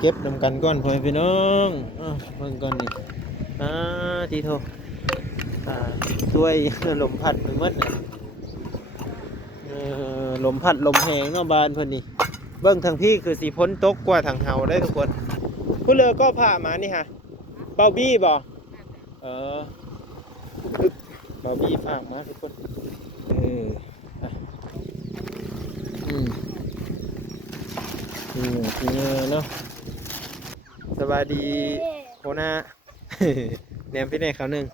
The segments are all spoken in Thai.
เก็บนำกันก่อนพ่อพี่น้องเบิ่งก่อนนี่ทีโทช่วยลมพัดไปหมดน่ะลมพัดลมแหงเนาะบ้านเพิ่นนี่เบิ่งทางพี่คือสิพ้นตกกว่าทางเฮาได้ทุกคนผู้เรือก็พามานี่ฮะเบาบี้บ่เออเบาบี้พามาทุกคนอ่ะอืมเนาะสวัสดีโคนาแหนมพี่ในเขาหนึ่ง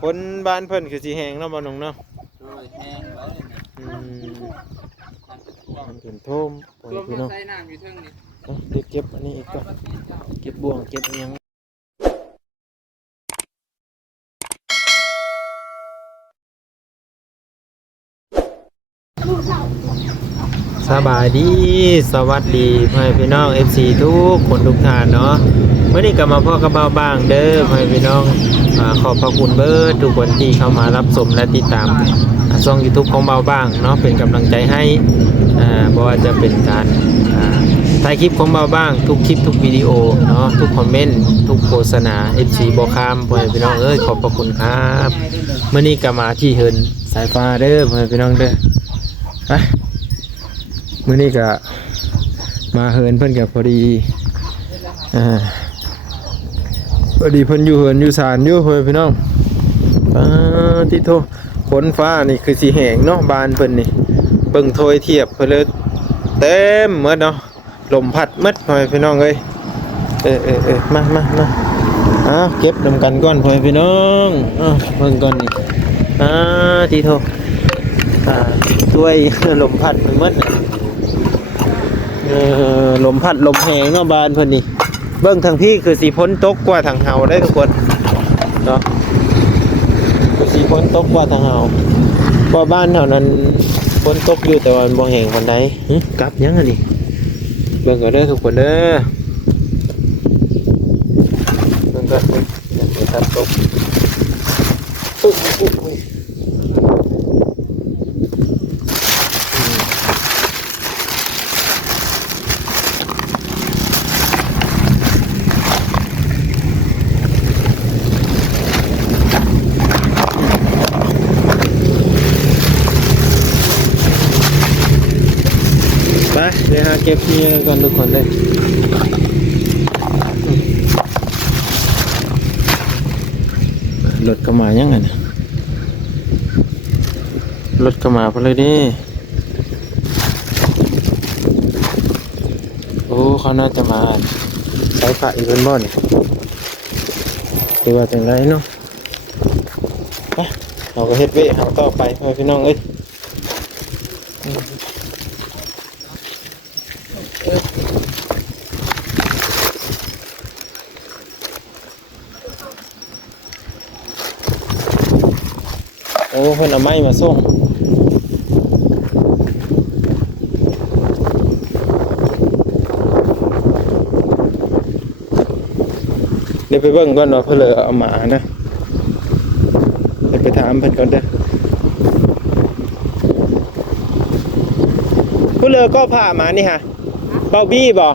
คนบ้านเพิ่นคือสีแหงเนาะบ้านนงเนาะแห้งไว้มันเป็นท่วมพี่น้องเดี๋ยวเก็บอันนี้อีกก่อนเก็บบ่วงเก็บยังสบายดีสวัสดีพี่น้อง FC ทุกคนทุกท่านเนาะเมื่อนี้ก็มาพ่อกับเบาบ้างเด้อพี่น้องขอบพระคุณเบิร์ดทุกคนที่เข้ามารับชมและติดตามช่อง YouTube ของเบาบ้างเนาะเป็นกำลังใจให้เพราะว่าจะเป็นการถ่ายคลิปของเบาบ้างทุกคลิปทุกวิดีโอเนาะทุกคอมเมนต์ทุกโฆษณา FC บอกคามพี่น้องขอบพระคุณครับเมื่อนี้ก็มาที่เฮินสายฟ้าเด้อพี่น้องเด้อมื้อนี้ก็มาเฮินเพิ่นกับพอดีเพิ่นอยู่เฮินอยู่ศาลอยู่เพิ่นพี่น้องที่โทฝนฟ้านี่คือสีแหงเนาะบานเพิ่นนี่เบิ่งโทยเทียบเพิ่นเลยเต็มหมดเนาะลมพัดหมดพี่น้องเอ้ยมาเก็บนำกันก่อนพี่น้องเบิ่งก่อนนี่ที่โทช่วยลมพัดไปหมดลมพัดลมแหงเนาะบ้านเพิ่นนี่เบิ่งทางพี่คือสีพ้นตกกว่าทางเฮาได้ทุกคนเนาะคือสีพ้นตกกว่าทางเฮาเพราะบ้านแถวนั้นพ้นตกอยู่แต่ว่าบ่แหงปานใดกลับยังอันนี้เบิ่งก็เด้อทุกคนเด้อเบิ่งก็อย่าไปตัดตกเดี๋ยวหาเก็บที่ก่อนทุกคนเลยรถก็มายังไงนะรถก็มาพอเลยดิโอ้เขาน่าจะมาใช้ฝ่าอีกเป็นบ่อนหรือว่าจังไรเนาะเราก็เฮ็ดเวทต่อไปพี่น้องเอ้ยโอ้เพิ่นเอาไม้มาส่งเดี๋ยวไปเบิ่งก่อนว่าเพิ่นเลยเอามานะเดี๋ยวไปถามเพิ่นก่อนเด้อผู้เรือก็พามานี่ฮะเบาบี้บ่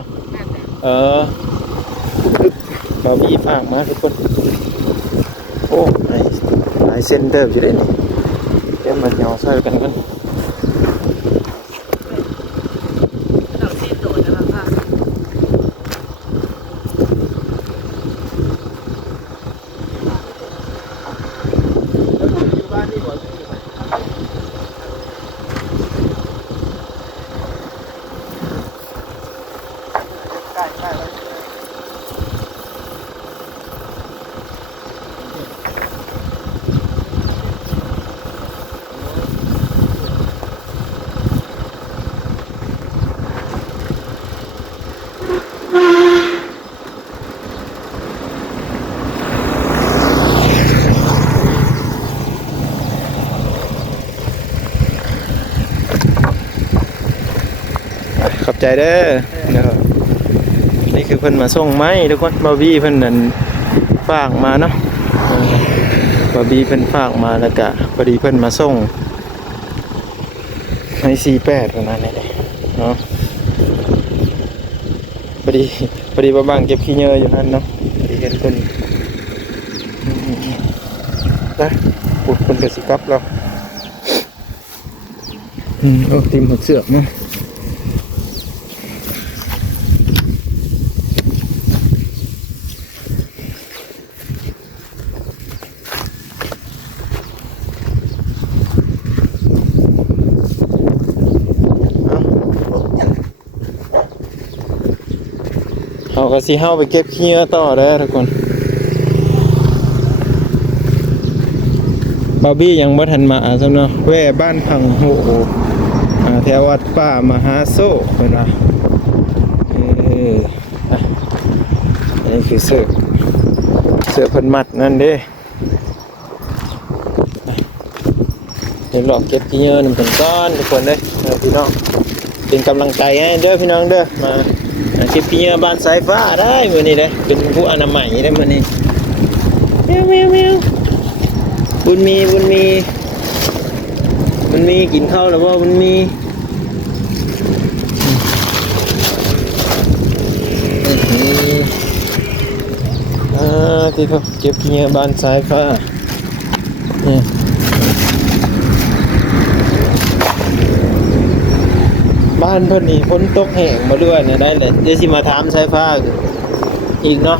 เบาบี้พามาทุกคนโอ้ไอเซนเตอร์อยู่ได้นี่เดี๋ยวมันยอใส่กันกันขอบใจเด้อนี่คือเพิ่นมาส่งไม้ทุกคนบาบี้เพิ่นนั่นฝากมาเนาะบาบี้เพิ่นฝากมาแล้วก็พอดีเพิ่นมาส่งใน48ประมาณนี้ เนาะพอดีบ้างเก็บขี้เหงื่ออยู่นั่นเนาะพอดีเห็นคนนะปุดคนกระสิกับเราโอ้ตีมหัวเสือกเนาะเอากระสิเฮาไปเก็บขี้เหงื่อต่อเด้อทุกคนบาร์บี้ยังบ่ทันมาซะเนาะแว่บ้านพังโหแถววัดป่ามหาโซเพิ่นว่าอันนี้คือเสื้อเพิ่นมัดนั่นเด้เดี๋ยวลองเก็บขี้เหงื่อนำเพิ่นก่อนทุกคนเด้พี่น้องเป็นกำลังใจให้เด้อพี่น้องเด้อมาเก็บขี้เหงื่อบ้านสายฟ้าได้มื้อนี้เด้เป็นผู้อนามัยได้มื้อนี้แมวบุญมีกินข้าวแล้วบ่บุญมีที่เขาเก็บขี้เหงื่อบ้านสายฟ้าเนี่ยบ้านเพิ่นนี่ฝนตกแห้งมาเรื่อยเนี่ยได้เลยเดี๋ยวสิมาถามสายฟ้าอีกเนาะ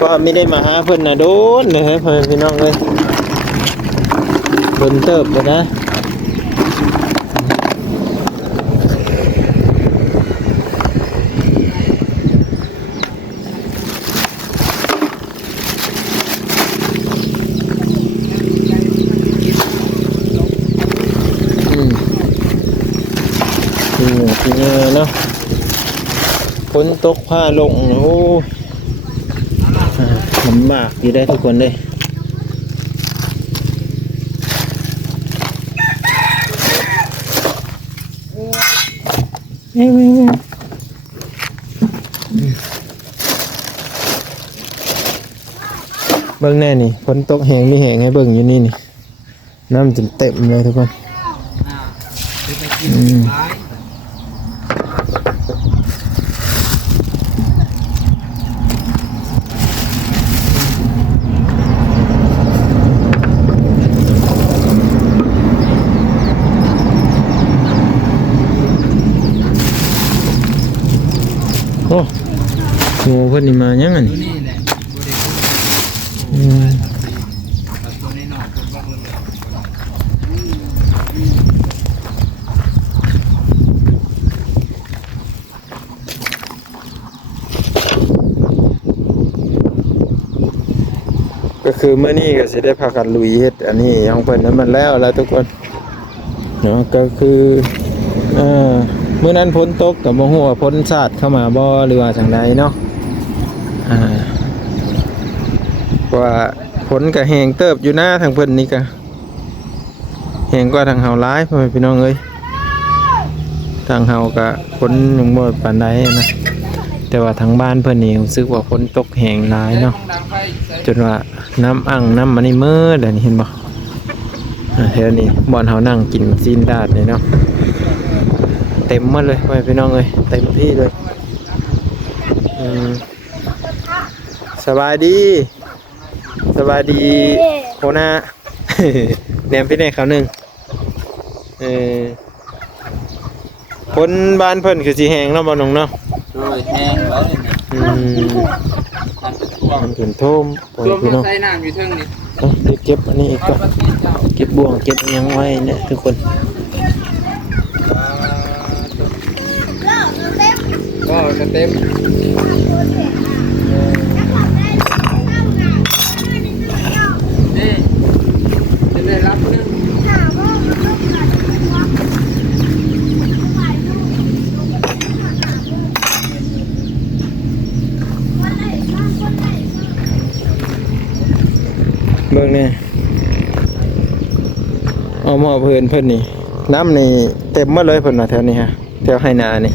ก็ไม่ได้มาหาเพิ่นน่ะโดนเลยเพิ่นพี่น้องเลยเพิ่นเติบเลยนะทีนี้เนาะฝนตกผ้าลงโอ้ลำบากอยู่ได้ทุกคนเลยเบิ่งแน่นี่ฝนตกแห้งมีแห้งให้เบิ่งอยู่นี่นี่น้ำจนเต็มเลยทุกคนโอ้โหเพิ่นนี่มายังไงนี่ก็คือเมื่อนี้ก็สิได้พากันลุยเฮ็ดอันนี้ของเพิ่นนั้นมันแล้วทุกคนเนาะก็คือเมื่อนั้นฝนตกกับบ่ฮู้ว่าฝนสาดเข้ามาบ่หรือว่าจังใดเนาะว่าฝนก็แห้งเติบอยู่หน้าทางเพิ่นนี่ก็แห้งกว่าทางเฮาหลายพ่อแม่พี่น้องเอ้ยทางเฮาก็ฝนยังบ่ปานใดนะแต่ว่าทางบ้านเพิ่นนี่รู้สึกว่าฝนตกแห้งหลายเนาะจนว่าน้ำอั้งน้ำมันนี่มืดนี่เห็นบ่แถวนี้บ่อนเฮานั่งกินซีนดาดนี่เนาะเต็มหมดเลยพ่อแม่พี่น้องเอ้ยเต็มที่เลยสบายดีโคน่าแหนมพี่เน่เขาหนึ่งคนบ้านเพิ่นคือสีแหงเนาะบ่น้องเนาะโดยแห้งไว้เลยนะมันเป็นท่วมพี่น้องใส่น้ำอยู่เทิงนี่เดี๋ยวเก็บอันนี้อีกก็เก็บบ่วงเก็บยังไว้เนี่ยทุกคนก็จะเต็มนี่จะได้รับนึงเบิ่งนี่เอาหม้อเพิ่นนี่น้ำนี่เต็มหมดเลยเพิ่นน่ะแถวนี้ฮะแถวไหนานี่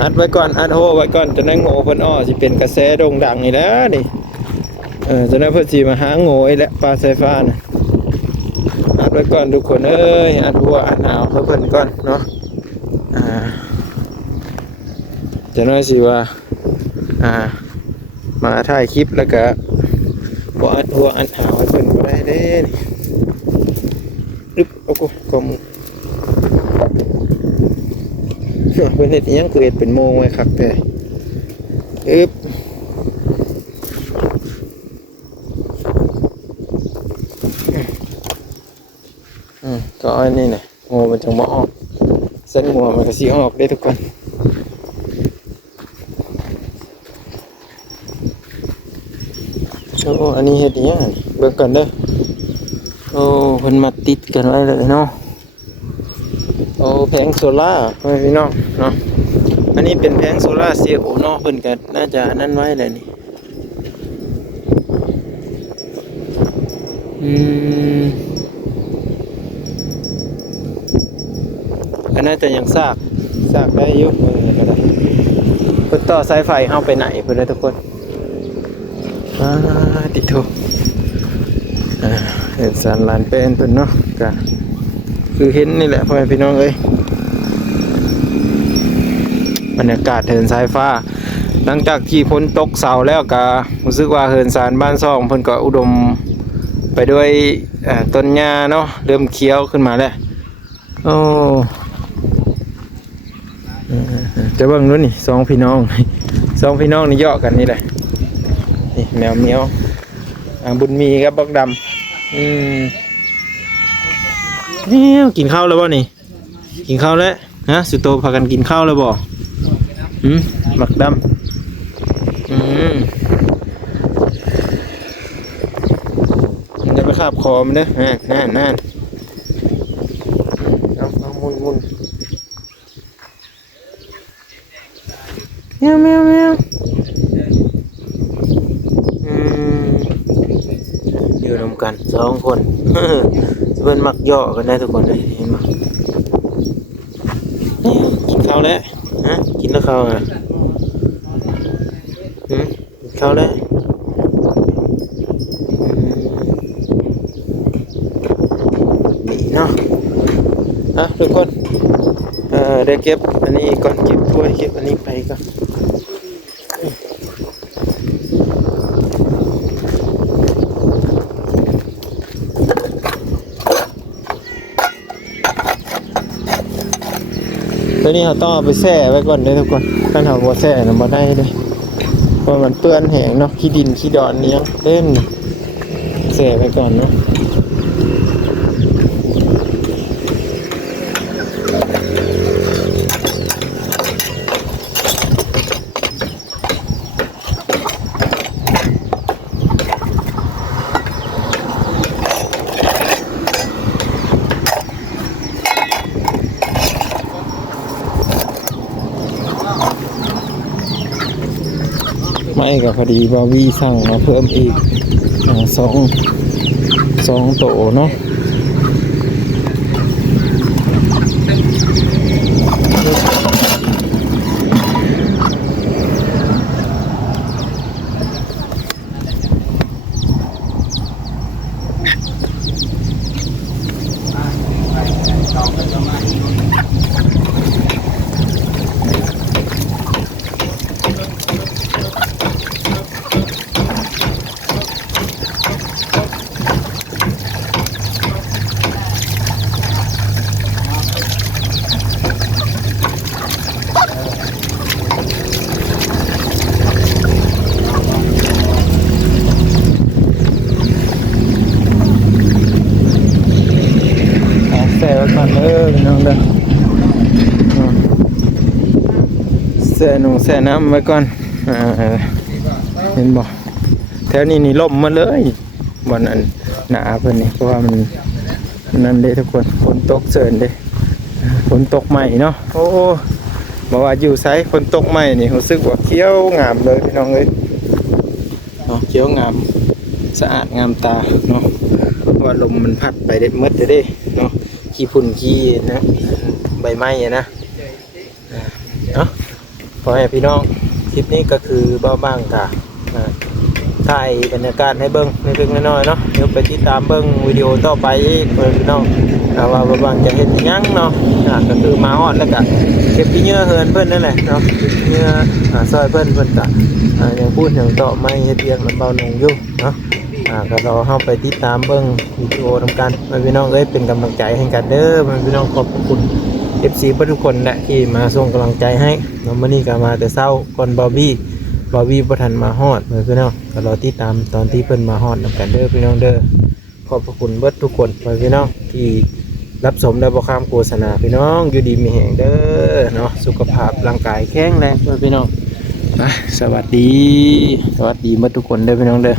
อัดไว้ก่อนอัดโหไว้ก่อนจะได้โง่เพิ่นอ้อสิเป็นกระแสโด่งดังนี่แล้วนี่จะได้เพิ่นสิมาหาโง่อีแล้วปลาสายฟ้าน่ะอัดไว้ก่อนทุกคนเอ้ยอัดหัวอัดหาวเพิ่นก่อนเนาะ จะน้อยสิว่ามาถ่ายคลิปแล้วก็บ่อัดหัวอัดหาวให้เพิ่นบ่ได้เด้นี่อึ๊บโอ้โหกอมเพิ่นเฮ็ดอิหยังคือเฮ็ดเป็นโมงไว้คักแท้อึ๊บก็อันนี้น่ะงูมันจังบ่ออกเส้นหัวมันก็สิออกได้ทุกคนโอ้อันนี้เฮ็ดอิหยังนี่เบิ่งก่อนเด้อโอ้เพิ่นมาติดกันไว้เลยเนาะโอ้แผงโซล่าร์พี่น้องเนาะอันนี้เป็นแผงโซล่าร์เซลล์เนาะเพิ่นก็น่าจะนั่นไว้แหละนี่ก็น่าจะยังซากได้อยู่เพิ่นต่อสายไฟเฮาไปไหนเพิ่นเด้อทุกคนติดโทเห็นสารลานเป็นเพิ่นเนาะก็คือเห็นนี่แหละพ่อแม่พี่น้องเอ้ยบรรยากาศเหินสายฟ้าหลังจากที่พ้นตกเสาแล้วก็รู้สึกว่าเหินสารบ้านซ่องเพิ่นก็อุดมไปด้วยต้นหญ้าเนาะเริ่มเขียวขึ้นมาแล้วโอ้จะเบิ่งนู้นนี่สองพี่น้องนี่เหยาะกันนี่แหละนี่แมวเมียวบุญมีกับบักดำนี่กินข้าวแล้วบ่นี่กินข้าวแล้วฮะสุโตพากันกินข้าวแล้วบ่บักดำมันจะไปคาบคอมันเด้อนั่นเอามุนแมวอยู่รวมกัน2 คนเพื่อนมักย่อกันได้ทุกคนเลยเห็นไหมกินข้าวแล้วฮะกินแล้วข้าวอ่ะกินข้าวแล้วนี่เนาะทุกคนได้เก็บอันนี้ก่อนเก็บถ้วยเก็บอันนี้ไปก่อนตัวนี้เราต้องเอาไปแช่ไว้ก่อนเลยทุกคนถ้าเราบ่แช่เราบ่ได้เลยเพราะมันเปื้อนแห้งเนาะขี้ดินขี้ดอนนี้เล่นแช่ไว้ก่อนเนาะไม่กับพอดีบาวีสั่งมาเพิ่มอีกสองโตเนาะแช่ไว้ก่อนพี่น้องเด้อแช่น้ำไว้ก่อนเห็นบ่แถวนี้นี่ล่มมาเลยบ่อนอันหนาเพิ่นนี่เพราะว่ามันนั่นเด้ทุกคนฝนตกเสิร์นเด้ฝนตกใหม่เนาะโอ้บอกว่าอยู่ไซฝนตกใหม่นี่รู้สึกว่าเขียวงามเลยพี่น้องเอ้ยเนาะเขียวงามสะอาดงามตาเนาะว่าลมมันพัดไปได้หมดเด้เนาะขี้ฝุ่นขี้นะใบไม้นะเนาะขอให้พี่น้องคลิปนี้ก็คือบ้างค่ะถ่ายบรรยากาศให้เบิ้งเล็กๆน้อยๆเนาะเดี๋ยวไปติดตามเบิ้งวิดีโอต่อไปเพื่อนพี่น้อง ถ้าว่าบ่บางจะเฮ็ดอิหยังเนาะก็คือมาฮอดแล้วก็เก็บขี้เหงื่อเฮินเพิ่นนั่นแหละเนาะเก็บขี้เหงื่อซอยเพิ่นก็ยังพูดอย่างต่อไม่เฮ็ดเวียกมันเบาลงอยู่เนาะก็รอเฮาไปติดตามเบิ่งวิดีโอนำกันพี่น้องเอ้ยเป็นกำลังใจให้กันเด้อพี่น้องขอบคุณ FC เบ่ทุกคนแหละที่มาส่งกำลังใจให้เนาะมื้อนี้ก็มาแต่เช้าก่อนบอบบี้บ่ทันมาฮอดพี่น้องก็รอติดตามตอนที่เพิ่นมาฮอดนำกันเด้อพี่น้องเด้อขอบพระคุณเบิดทุกคนพี่น้องที่รับชมและบ่ข้ามโฆษณาพี่น้องอยู่ดีมีแรงเด้อเนาะสุขภาพร่างกายแข็งแรงพี่น้องสวัสดีเบิดทุกคนเด้อพี่น้องเด้อ